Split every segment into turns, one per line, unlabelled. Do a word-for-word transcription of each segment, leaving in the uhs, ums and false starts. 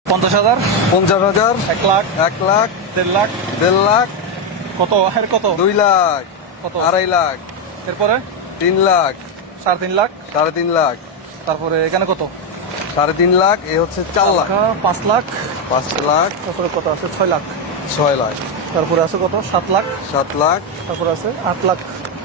পঞ্চাশ হাজার,
পঞ্চাশ হাজার,
এক লাখ,
এক লাখ,
দেড় লাখ,
দেড় লাখ,
কত এর কত
দুই লাখ,
কত
আড়াই লাখ,
এরপরে
তিন লাখ,
সাড়ে তিন লাখ,
সাড়ে তিন লাখ,
তারপরে এখানে কত
সাড়ে তিন লাখ, এ হচ্ছে চার লাখ,
পাঁচ লাখ,
পাঁচ লাখ,
তারপরে কত আছে ছয় লাখ,
ছয় লাখ,
তারপরে আছে কত সাত লাখ,
সাত লাখ।
তারপরে আছে আট লাখ,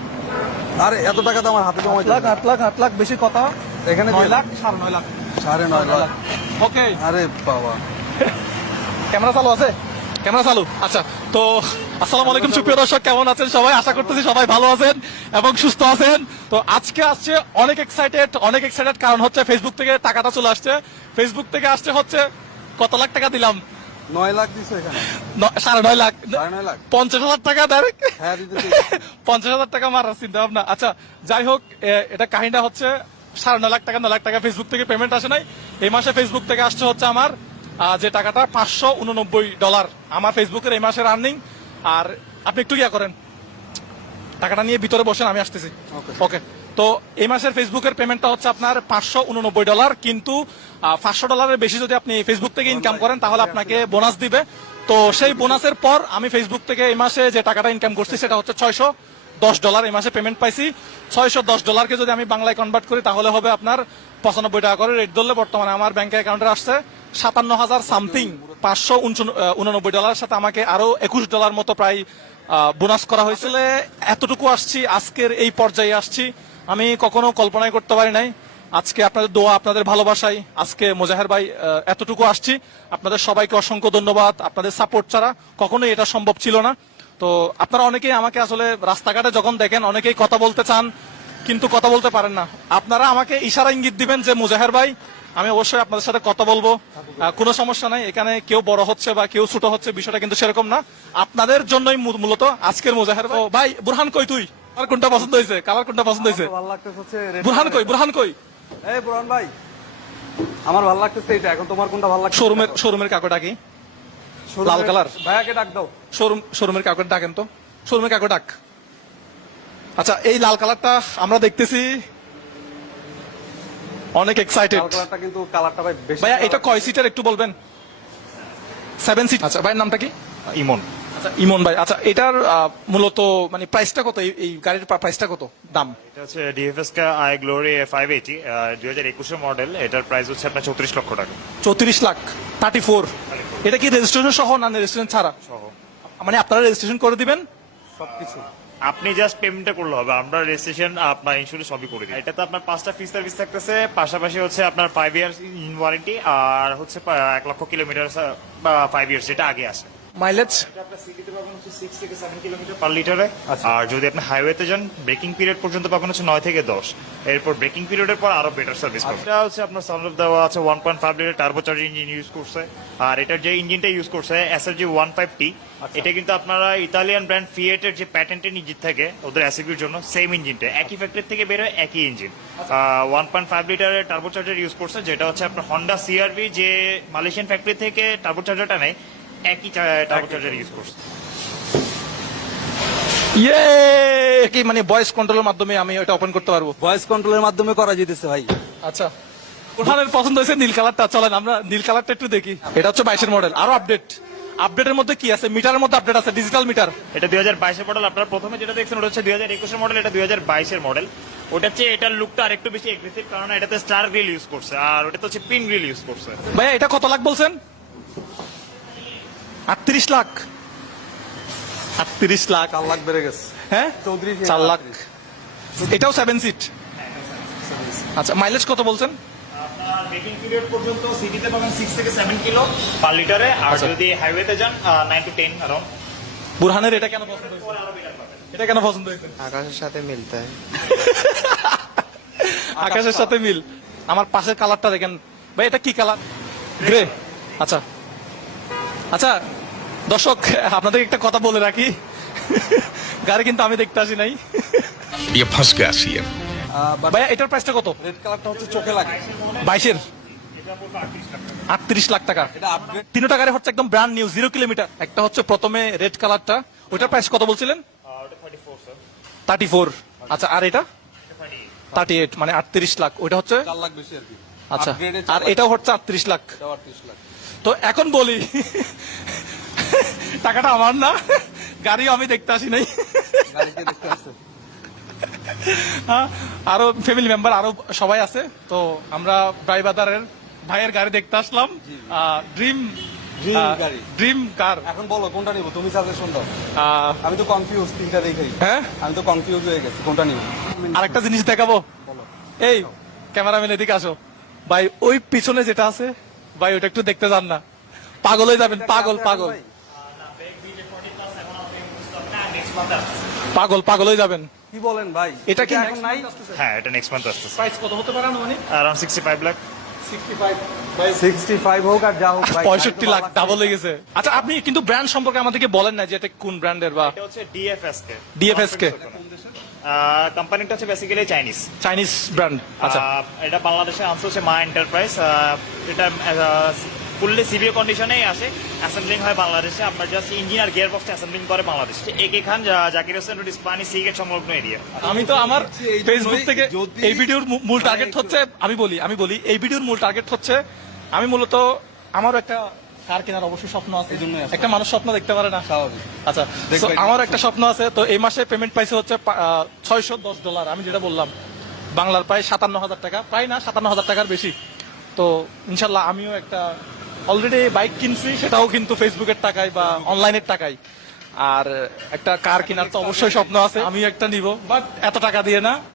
আরে এত টাকা তো আমার হাতে
আট
জমাই
লাখ, আট লাখ, আট লাখ, বেশি কথা,
এখানে
নয়
দিয়ে
লাখ, সাড়ে নয় লাখ,
সাড়ে নয় লাখ।
ওকে।
আরে বাবা,
ক্যামেরা চালু আছে? ক্যামেরা চালু। আচ্ছা, তো আসসালামু আলাইকুম সুপ্রিয় দর্শক, কেমন আছেন সবাই? আশা করতেছি সবাই ভালো আছেন এবং সুস্থ আছেন। তো আজকে আসছে অনেক এক্সাইটেড, অনেক এক্সাইটেড কারণ হচ্ছে ফেসবুক থেকে টাকাটা চলে আসছে। ফেসবুক থেকে আসছে হচ্ছে কত লাখ টাকা দিলাম?
নয় লাখ দিছো এখানে?
ন- সাড়ে নয় লাখ,
সাড়ে নয় লাখ?
পঞ্চাশ হাজার টাকা ডাইরেক্ট
হ্যাঁ দিতেছি।
পঞ্চাশ হাজার টাকা মারার চিন্তা ভাবনা। আচ্ছা, যাই হোক, এ- এটা কাহিনীটা হচ্ছে সাড়ে নয় লাখ টাকা, নয় লাখ টাকা ফেসবুক থেকে পেমেন্ট আসে নাই। এই মাসে ফেসবুক থেকে আসছে হচ্ছে আমার আহ, যে টাকাটা পাঁচশো উননব্বই ডলার আমার ফেসবুকের এই মাসের আর্নিং। আর আপনি একটু ইয়া করেন, টাকাটা নিয়ে ভিতরে বসেন, আমি আসতেছি।
Okay.
ওকে, তো এই মাসের ফেসবুকের পেমেন্টটা হচ্ছে আপনার পাঁচশো উননব্বই ডলার, কিন্তু পাঁচশো ডলারের বেশি যদি আপনি ফেসবুক থেকে ইনকাম করেন তাহলে আপনাকে বোনাস দিবে। তো সেই বোনাসের পর আমি ফেসবুক থেকে এই মাসে যে টাকাটা ইনকাম করছি সেটা হচ্ছে ছয়শো দশ ডলার এই মাসে পেমেন্ট পাইছি। ছয়শো দশ ডলারকে যদি আমি বাংলায় কনভার্ট করি তাহলে হবে আপনার পঁচানব্বই টাকা করে রেট ধরলে বর্তমানে আমার ব্যাংক অ্যাকাউন্টে আসছে সাতান্ন হাজার সামথিং পাঁচশো উননব্বই ডলারের সাথে আমাকে আরো একুশ ডলার মতো প্রায় বোনাস করা হয়েছিল। এতটুকু আসছি, আজকের এই পর্যায়ে আসছি, আমি কখনো কল্পনাই করতে পারি নাই। আজকে আপনাদের দোয়া, আপনাদের ভালোবাসায় আজকে মোজাহের ভাই আহ, এতটুকু আসছি। আপনাদের সবাইকে অসংখ্য ধন্যবাদ। আপনাদের সাপোর্ট ছাড়া কখনোই এটা সম্ভব ছিল না। তো আপনারা অনেকেই আমাকে আসলে রাস্তাঘাটে যখন দেখেন অনেকেই কথা বলতে চান কিন্তু কথা বলতে পারেন না। আপনারা আমাকে ইশারা ইঙ্গিত দিবেন যে মোজাহের ভাই, আমি অবশ্যই আপনাদের সাথে কথা বলবো, আহ, কোনো সমস্যা নাই। এখানে কেউ বড় হচ্ছে বা কেউ ছোট হচ্ছে বিষয়টা কিন্তু সেরকম না। আপনাদের জন্যই মূ- মূলত আজকের মোজাহের ভাই। ও ভাই, বুরহান কই তুই? আর কোনটা পছন্দ হয়েছে? কালার কোনটা পছন্দ হয়েছে?
ভালো লাগতেছে হচ্ছে red
বুরহান
color
কই?
এর।
বুরহান কই?
এই বুরহান ভাই, আমার ভালো লাগতেছে এটা। এখন তোমার কোনটা ভালো লাগছে?
শোরুমের শোরুমের কাকুটা কি লাল কালার?
ভাইয়াকে ডাক দাও।
শোরুম শোরুমের কাকুর ডাকেন তো, শোরুমের কাকু ডাক। আচ্ছা, এই লাল কালারটা আমরা দেখতেছি, অনেক এক্সাইটেড।
লাল কালারটা কিন্তু কালারটা ভাই বেশি।
ভাইয়া এটা কয় সিটার একটু বলবেন? Seven seat. আচ্ছা, ভাইয়ের নামটা কি?
ইমন।
আচ্ছা, ইমন ভাই। আচ্ছা, এটার আহ, মূলত মানে প্রাইসটা কত? এই- এই গাড়ির প্রাইসটা কত দাম?
এটা হচ্ছে ডিএফএস কা আই গ্লোরি ফাইভ এইটি দুই হাজার একুশের মডেল। এটার প্রাইস হচ্ছে আপনার চৌত্রিশ লক্ষ টাকা
চৌত্রিশ লাখ, থার্টি ফোর। এটা কি রেজিস্ট্রেশন সহ না রেজিস্ট্রেশন ছাড়া?
সহ।
মানে আপনারা রেজিস্ট্রেশন করে দিবেন?
সবকিছু
আপনি জাস্ট পেমেন্টটা করলে হবে, আমরা রেজিস্ট্রেশন আপনার ইন্স্যুরেন্স সবই করে দিই। এটাতে আপনার পাঁচটা ফ্রি সার্ভিস থাকতেছে, পাশাপাশি হচ্ছে আপনার ফাইভ ইয়ার্স ইন ওয়ারেন্টি, আর হচ্ছে পা- এক লক্ষ কিলোমিটার বা ফাইভ ইয়ার্স যেটা আগে আসে।
মাইলেজ?
এটা আপনার সিটিতে পাবেন হচ্ছে সিক্স থেকে সেভেন কিলোমিটার পার লিটারে।
আচ্ছা।
আর যদি আপনি হাইওয়েতে যান ব্রেকিং পিরিয়ড পর্যন্ত পাবেন হচ্ছে নয় থেকে দশ। এরপর ব্রেকিং পিরিয়ডের পর আরো বেটার সার্ভিস পাবেন। এটা হচ্ছে আপনার সানরুফ দেওয়া আছে, one point five litre turbo charge engine use করছে। আর এটার যে ইঞ্জিনটা ইউজ করছে এসএলজি ওয়ান ফাইভ টি, এটা কিন্তু আপনারা ইতালিয়ান ব্র্যান্ড ফিয়েটের যে প্যাটেন্টের ইঞ্জিন থাকে ওদের এসইভির জন্য সেম ইঞ্জিনটা একই ফ্যাক্টরি থেকে বের হয়, একই ইঞ্জিন। ওয়ান পয়েন্ট ফাইভ লিটারের টার্বো চার্জার ইউজ করছে, যেটা হচ্ছে আপনার হন্ডা সিআরভি যে মালয়েশিয়ান ফ্যাক্টরি থেকে টার্বো চার্জারটা নেয়, একই টার্বো চার্জার ইউজ করছে।
ইয়ে কি মানে ভয়েস কন্ট্রোলের মাধ্যমে আমি এটা ওপেন করতে পারবো?
ভয়েস কন্ট্রোলের মাধ্যমে করা যেতেছে ভাই।
আচ্ছা, বুরহানের পছন্দ হয়েছে নীল কালারটা। চলেন আমরা নীল কালারটা একটু দেখি। এটা হচ্ছে বাইশের মডেল, আরো আপডেট। আপডেটের মধ্যে কি আছে? মিটারের মধ্যে আপডেট আছে, ডিজিটাল মিটার।
এটা দুই হাজার বাইশের মডেল। আপনারা প্রথমে যেটা দেখছেন ওটা হচ্ছে দুই হাজার একুশের মডেল, এটা দুই হাজার বাইশের মডেল। ওটা হচ্ছে এটার লুকটা আরেকটু বেশি এগ্রেসিভ, কারণ এটাতে স্টার গ্রিল ইউজ করছে, আর ওটা হচ্ছে পিন গ্রিল ইউজ করছে।
ভাইয়া এটা কত লাখ বলছেন? আটত্রিশ লাখ। আটত্রিশ লাখ,
চার লাখ বেড়ে গেছে।
হ্যাঁ
চৌত্রিশ,
চার লাখ। এটাও সেভেন সিট। আচ্ছা, মাইলেজ কত বলছেন?
আপনার ব্রেকিং পিরিয়ড পর্যন্ত সিটিতে পাবেন সিক্স থেকে সেভেন কিলো পার লিটারে, আর
আচ্ছা।
যদি হাইওয়েতে যান নাইন টু টেন আরাউন্ড।
বুরহানের এটা কেন পছন্দ হয়েছে? এটা কেন পছন্দ হয়েছে?
আকাশের সাথে মিলতে হয়।
আকাশের সাথে মিল। আমার পাশের কালারটা দেখেন ভাই, এটা কি কালার? গ্রে। আচ্ছা আচ্ছা দর্শক, আপনাদের একটা কথা বলে রাখি, গাড়ি কিন্তু আমি দেখতে আসি নাই।
ये फंस गया सीएम।
ভাইয়া এটার প্রাইসটা কত?
রেড কালারটা হচ্ছে চোখে লাগে।
বাইশের আটত্রিশ লাখ টাকা।
এটা আপগ্রেড।
তিনটা গাড়ি হচ্ছে একদম ব্র্যান্ড নিউ, জিরো কিলোমিটার। একটা হচ্ছে প্রথমে রেড কালারটা, ওইটার প্রাইস কত বলছিলেন? Thirty four. আচ্ছা, আর এটা থার্টি এইট, মানে আটত্রিশ লাখ। ওইটা হচ্ছে
চার লাখ বেশি আর কি।
আচ্ছা,
Upgrade এ
আর
চার লাখ।
এটাও হচ্ছে আটত্রিশ লাখ।
এটাও আটত্রিশ লাখ।
তো এখন বলি টাকাটা আমার না, গাড়ি আমি দেখতে আসি নাই।
গাড়িতে দেখতে আসছে।
হ্যাঁ, আরো ফ্যামিলি মেম্বার আরো সবাই আছে, তো আমরা ড্রাইভারের ভাইয়ের গাড়ি দেখতে আসলাম। ড্রিম
Dream গাড়ি।
Dream car.
এখন বলো কোনটা নিবো, তুমি সাজেশন দাও। আমি তো কনফিউজ তিনটা দেখেই।
হ্যাঁ,
আমি তো কনফিউজ হয়ে গেছি কোনটা নিবো।
আরেকটা জিনিস দেখাবো।
বলো।
এই ক্যামেরাম্যান এদিকে আসো ভাই, ওই পিছনে যেটা আছে ভাই ওটা একটু দেখতে যান না, পাগল হয়ে যাবেন, পাগল পাগল পাগল পাগল হয়ে যাবেন।
কি বলেন ভাই,
এটা কি
এখন নাই?
হ্যাঁ, এটা নেক্সট মান্থ আসতেছে।
প্রাইস কত হতে পারে মানে?
Around sixty five lakh.
Sixty five হোক আর যা হোক ভাই,
পঁয়ষট্টি লাখ,
গাড়ি তো ভালো
ডাবল হয়ে গেছে। আচ্ছা, আপনি কিন্তু ব্র্যান্ড সম্পর্কে আমাদেরকে বলেন না যে এটা কোন ব্র্যান্ডের বা
এটা হচ্ছে ডিএফএসকে।
ডিএফএসকে
কোম্পানিটা হচ্ছে বেসিক্যালি চাইনিজ।
Chinese brand. আচ্ছা,
এটা বাংলাদেশে আনছে হচ্ছে মা এন্টারপ্রাইজ। এটা ফুললি সিবিও কন্ডিশনেই আসে, অ্যাসেম্বলিং হয় বাংলাদেশে। আপনার জাস্ট ইঞ্জিন আর গিয়ার বক্সটা অ্যাসেম্বলিং করে বাংলাদেশে। একে খান জা- Zakir Hossain road Ispahani C gate সংলগ্ন এরিয়া।
আমি তো আমার
এই জন্যই
ফেসবুক থেকে
যদি-
এই ভিডিওর মূ- মূল
ভাই
টার্গেট
একটু-
হচ্ছে, আমি বলি আমি বলি এই ভিডিওর মূল টার্গেট হচ্ছে, আমি মূলত আমারও একটা কার কেনার অবশ্যই স্বপ্ন আছে।
এই জন্যই আসা।
একটা মানুষ স্বপ্ন দেখতে পারে না।
স্বাভাবিক।
আচ্ছা,
দেখবে
so
এটা।
আমার একটা স্বপ্ন আছে, তো এই মাসে পেমেন্ট পাইছে হচ্ছে ছয়শো দশ ডলার। আমি যেটা বললাম বাংলার প্রায় সাতান্ন হাজার টাকা, প্রায় না সাতান্ন হাজার টাকার বেশি। তো ইনশাল্লাহ আমিও একটা অলরেডি বাইক কিনছি, সেটাও কিন্তু ফেসবুকের টাকায় বা অনলাইনের টাকায়। আর একটা কার কেনার তো অবশ্যই স্বপ্ন আছে, আমিও একটা নিব, বাট এত টাকা দিয়ে না।